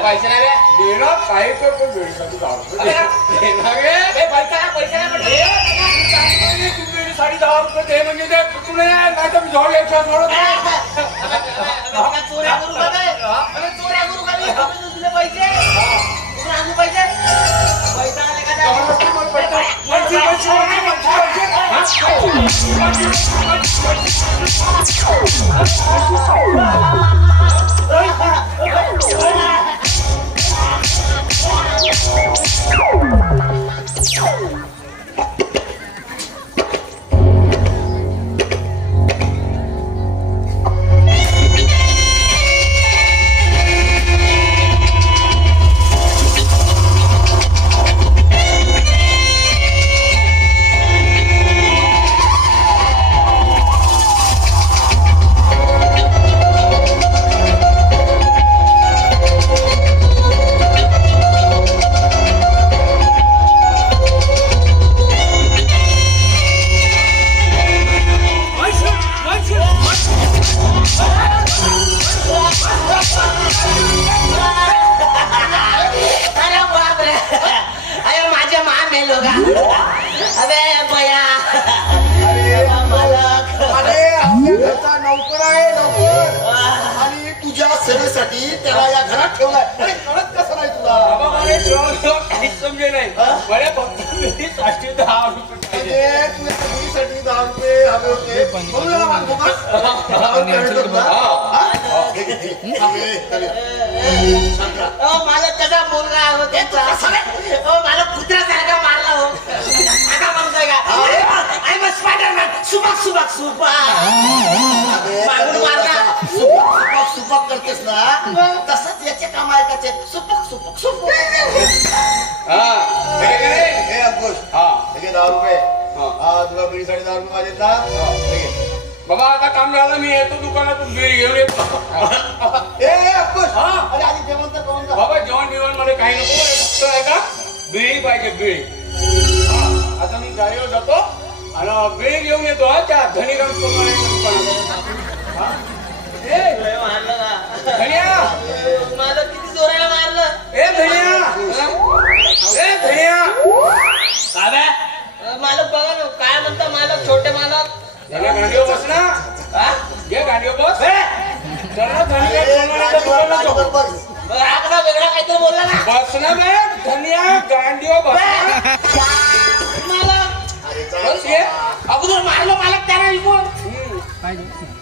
पैसे नाही बे. काही तर पण बिलसाठी दहा रुपये रे दहा रुपये दे म्हणजे ते तुला नाही तर मी जाऊ यायच्या सोडत कुठून तुझे पैसे? कुठून आणू पैसे? पैसा आले का नाही? अरे ठेवलाय. अरे कळत कसं नाही तुला? बाबा मला जेवण जेवण काहीच समजे नाही मला फक्त मी साठी दहा रुपये पाहिजे. म्हणजे तुला सेवेसाठी दहा रुपये हवे होते म्हणून याला मागतो का? दहा रुपये भेटत ना? हा? घे, घे, घे. थांब, हे, चालेल. शांत राहा. ओ मालक कसा मुलगा हो त्याचा मालक कुत्र्यासारखा मारला हो. आता म्हणतोय का? अबे, मागून मारला. सुपक करतेस ना तसंच याचे काम ऐकायचे. सुपक सुपक सुपक. हा. हे. रे. हे अंकुश. हा. हे घे दहा रुपये. हा. हा तुला बिडीसाठी दहा रुपये पाहिजेत ना हे घे. बाबा आता काम झालं मी येतो दुकानातून बिल घेऊन येतो ए, ए, अंकुश. हा. अरे आधी जेवण तर करून जा. बाबा जेवण बिवणमध्ये काही नको फक्त आहे का? बिळी पाहिजे बिळी हा, आता मी गाडीवर जातो आणि बिळी घेऊन येतो हा त्या धनीराम दुकानात. हा? मालक बघा ना काय म्हणता मालक छोटे गाडीवर बस ना? घे गाडीवर बस. वेगळा काहीतरी बोलला ना? बस ना बे. धनिया गाडीवर बस. मालक! अगोदर मारलं मालक त्याला.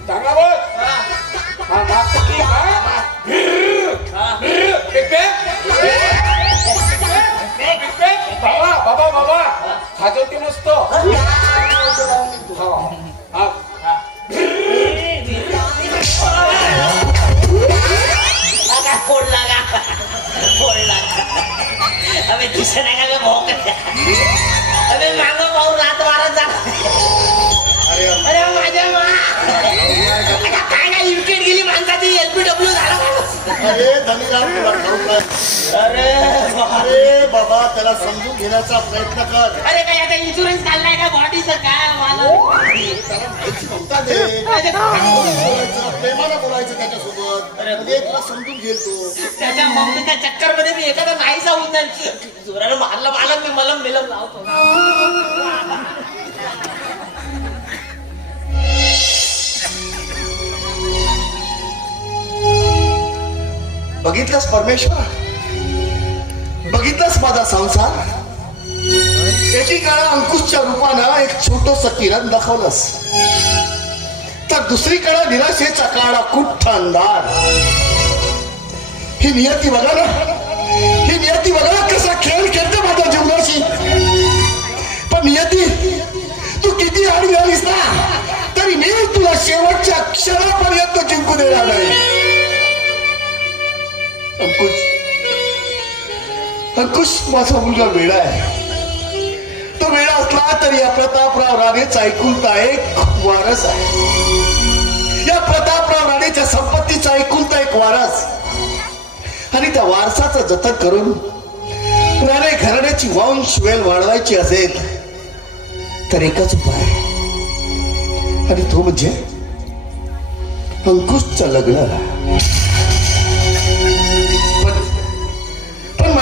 चांगला बस. बाबा बाबा बाबा खाजवते मस्त हा हा काय फोडला का फोडला अबे दिसत नाही का बे भोक अबे मांग पाहून रात मारत जा अरे अरे माझ्या मा माणसाची एलपीडब्ल्यू झाला. अरे धनीराम तुला ठाऊक आहे. अरे अरे बाबा त्याला समजून घेण्याचा प्रयत्न कर. अरे काय आता इन्शुरन्स काढलाय का बॉडीचं काय मला त्याला माहिती नव्हता दे बोलायचं, प्रेमानं बोलायचं त्याच्यासोबत. म्हणजे तुला समजून घेईल तो. त्याच्या मम्मीच्या चक्करमध्ये मी एखादा नाही जाऊन जोरानं मारलं मारलं मी मलम बिलम लावतो. बघितलंस परमेश्वर? बघितलंस माझा संसार? एकीकडे अंकुशच्या रूपानं एक छोटस किरण दाखवलंस. तर दुसरीकडे निराशेचा काळा कुठ्ठ अंधार? ही नियती बघा ना. ही नियती बघा कसा खेळ खेळते माझ्या जीवनाशी. पण नियती तू किती आडी आलीस ना तरी मी तुला शेवटच्या क्षणापर्यंत अंकुश माझा मुलगा वेळा आहे. तो वेळा असला तरी या प्रतापराव राणेच ऐकुलता एक वारस आहे. या प्रतापराव राणेच्या संपत्तीचा ऐकुलता एक वारस. आणि त्या वारसाचं जतन करून राणे घराण्याची वंश वेल वाढवायची असेल तर एकच उपाय आणि तो म्हणजे अंकुशचं लग्न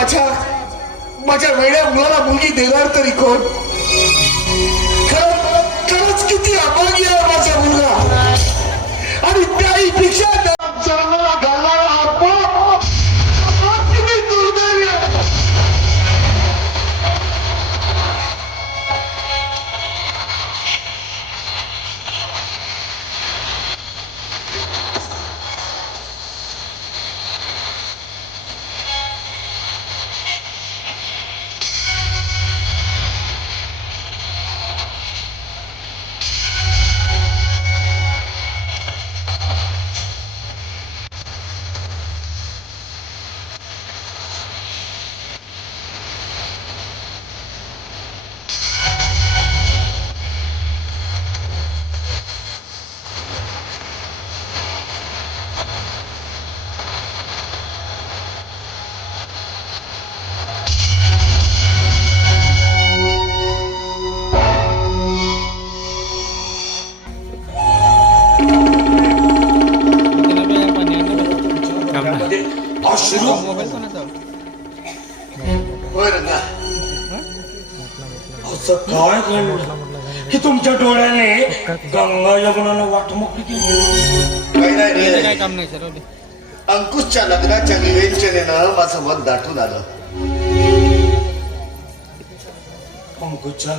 माझ्या माझ्या वेड्या मुलाला मुलगी देणार तरी कोण? घडलं की तुमच्या डोळ्याने गंगा यमुनानं वाट मोकळी केली काही नाही रे. काय काम नाही सर. अंकुशच्या लग्नाच्या विवेचनेनं माझं मन दाटून आलं अंकुशच्या